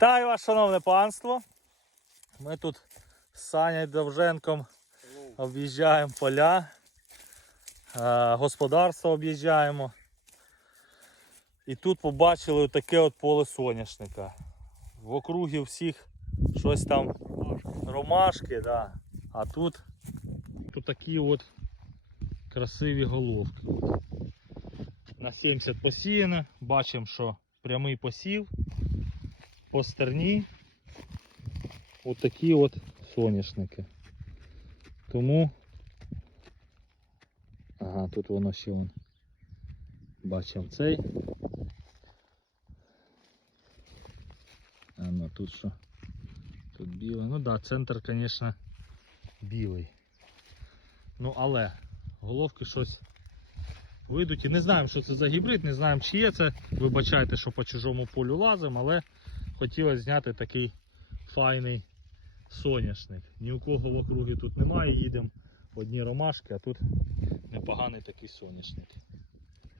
Вітаю вас, шановне панство. Ми тут з Санєю Довженком об'їжджаємо поля, е, господарство об'їжджаємо. І тут побачили таке от поле соняшника. В округі всіх щось там ромашки, да. а тут, тут такі от красиві головки. На 70 посіяно, бачимо, що прямий посів по стерні отакі от соняшники. Тому. Ага, тут воно ще вон. Бачимо цей. А ну тут що? Тут біле. Ну да, центр, звісно, білий. Ну але головки щось вийдуть і не знаємо, що це за гібрид, не знаємо, чи є це. Вибачайте, що по чужому полю лазимо, але хотілося зняти такий файний соняшник. Ні у кого в округі тут немає, їдемо одні ромашки, а тут непоганий такий соняшник.